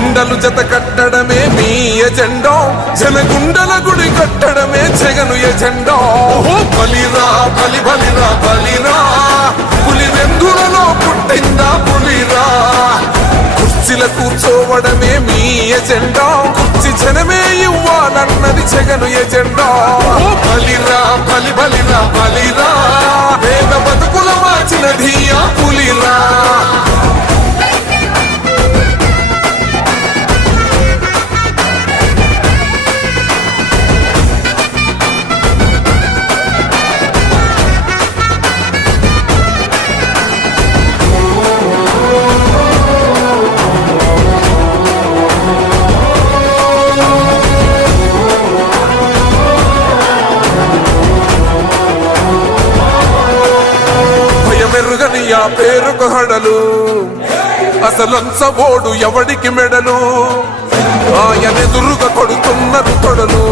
జెండలు జత కట్టడమే మీ ఎజెండా, జనగుండల గుడి కట్టడమే జగను ఎజెండా. బలిరా బలి బలిరా బలిరా, పులి వెందులలో పుట్టిందా పులిరా. కుర్చీల కూర్చోవడమే మీ ఎజెండా, కుర్చీ జనమే ఇవ్వాలన్నది జగను ఎజెండా. బలిరా బలి బలిరా బలిరా, పేద బతుకుల మార్చినది ఆ పులిరా. మెరుగని ఆ పేరుకు హడలు, అసలంచబోడు ఎవడికి మెడలు. ఆయనెదురుగా కొడుతున్నారు తొడలు.